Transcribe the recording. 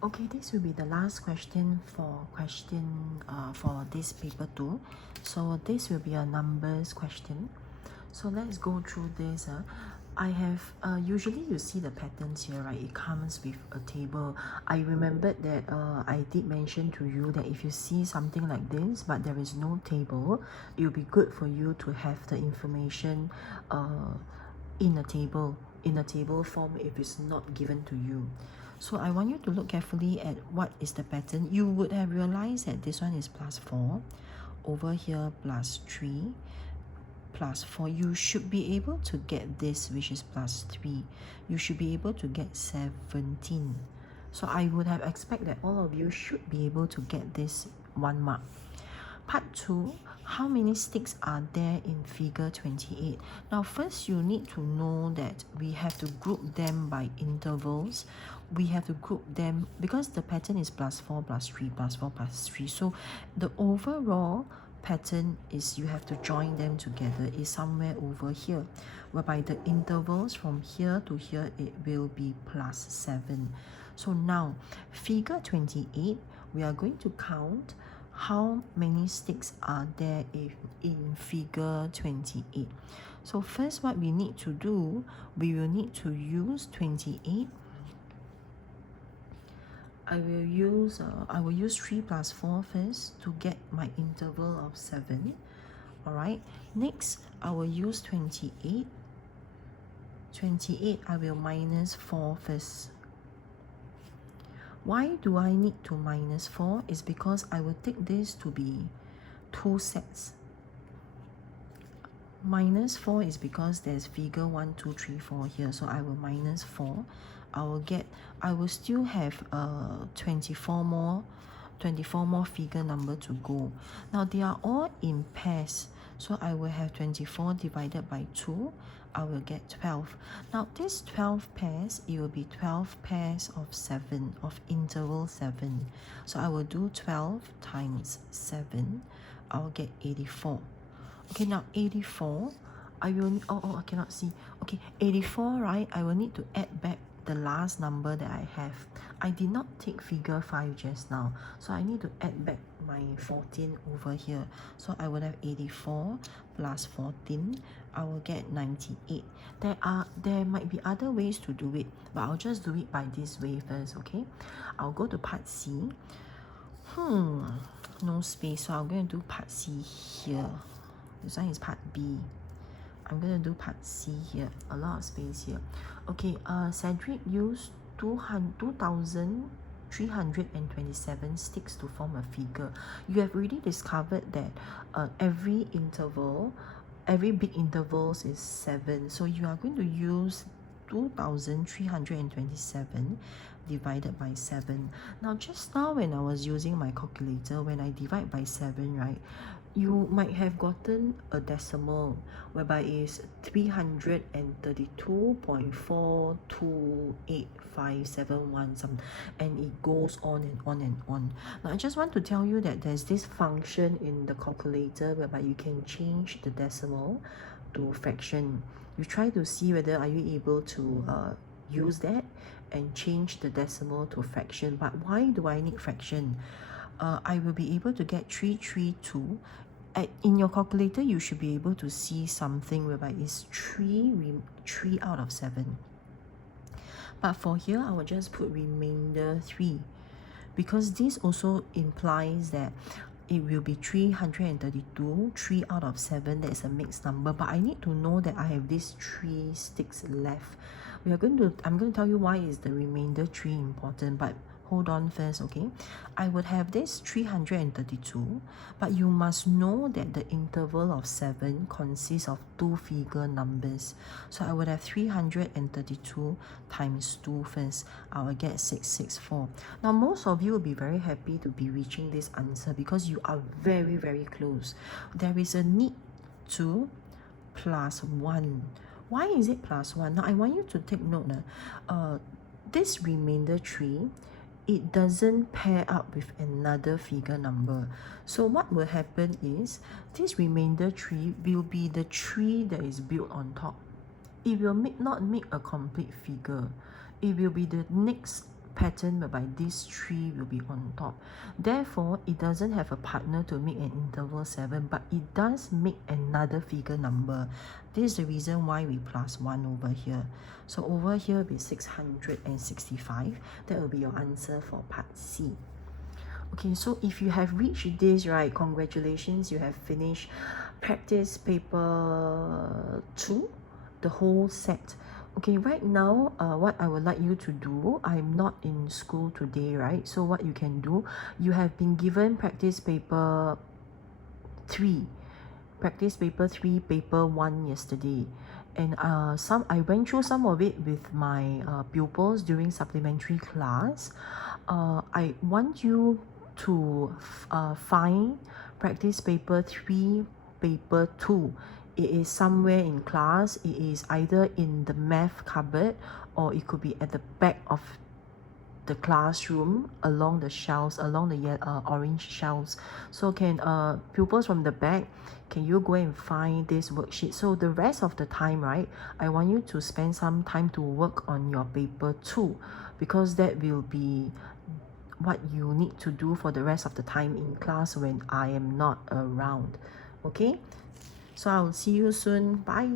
Okay, this will be the last question for this paper 2. So this will be a numbers question. So let's go through this. I have usually you see the patterns here, right? It comes with a table. I remembered that I did mention to you that if you see something like this but there is no table, it will be good for you to have the information in a table form if it's not given to you. So I want you to look carefully at what is the pattern. You would have realized that this one is plus 4, over here plus 3, plus 4. You should be able to get this, which is plus 3. You should be able to get 17. So I would have expected that all of you should be able to get this 1 mark. Part 2, how many sticks are there in figure 28? Now first you need to know that we have to group them by intervals. We have to group them because the pattern is plus 4 plus 3 plus 4 plus 3. So the overall pattern is you have to join them together is somewhere over here, whereby the intervals from here to here it will be plus 7. So now figure 28, we are going to count how many sticks are there in figure 28. So first what we need to do, we will need to use 28. I will use 3 plus 4 first to get my interval of 7. Alright, next I will use 28. 28 I will minus 4 first. Why do I need to minus 4? Is because I will take this to be 2 sets. Minus 4 is because there's figure 1, 2, 3, 4 here. So I will minus 4. I will still have 24 more figure number to go. Now they are all in pairs. So I will have 24 divided by 2. I will get 12. Now this 12 pairs, it will be 12 pairs of 7, of interval 7. So I will do 12 times 7. I will get 84. Okay, now 84, I cannot see. Okay, 84, right? I will need to add back the last number that I have. I did not take figure 5 just now, so I need to add back my 14 over here. So I will have 84 plus 14. I will get 98. There might be other ways to do it, but I'll just do it by this way first, okay? I'll go to part C. No space, so I'm going to do part C here. This one is part B. I'm going to do part C here. A lot of space here. Okay, Cedric used 2,327 sticks to form a figure. You have already discovered that every big intervals is 7. So you are going to use 2,327 divided by 7. Now just now when I was using my calculator, when I divide by 7, right, you might have gotten a decimal whereby it's 332.42857 something, and it goes on and on and on. Now I just want to tell you that there's this function in the calculator whereby you can change the decimal to fraction. You try to see whether are you able to use that and change the decimal to fraction. But why do I need fraction? I will be able to get 332. In your calculator, you should be able to see something whereby it's 3 out of 7. But for here, I will just put remainder 3, because this also implies that it will be 332, 3 out of 7. That is a mixed number, but I need to know that I have these 3 sticks left. I'm going to tell you why is the remainder 3 important, but hold on first, okay? I would have this 332, but you must know that the interval of 7 consists of 2 figure numbers. So I would have 332 times 2 first. I will get 664. Now most of you will be very happy to be reaching this answer because you are very, very close. There is a need to plus 1. Why is it plus 1? Now I want you to take note. This remainder 3, it doesn't pair up with another figure number. So what will happen is this remainder 3 will be the 3 that is built on top. It will not make a complete figure. It will be the next pattern whereby these 3 will be on top. Therefore, it doesn't have a partner to make an interval 7, but it does make another figure number. This is the reason why we plus 1 over here. So over here will be 665. That will be your answer for part C. Okay, so if you have reached this, right, congratulations, you have finished practice paper 2, the whole set. Okay, right now, what I would like you to do, I'm not in school today, right? So what you can do, you have been given practice paper 3, paper 1 yesterday. And I went through some of it with my pupils during supplementary class. I want you to find practice paper 3, paper 2. It is somewhere in class. It is either in the math cupboard or it could be at the back of the classroom along the shelves, along the orange shelves. So can pupils from the back, can you go and find this worksheet? So the rest of the time, right, I want you to spend some time to work on your paper 2, because that will be what you need to do for the rest of the time in class when I am not around. Okay, so I'll see you soon. Bye.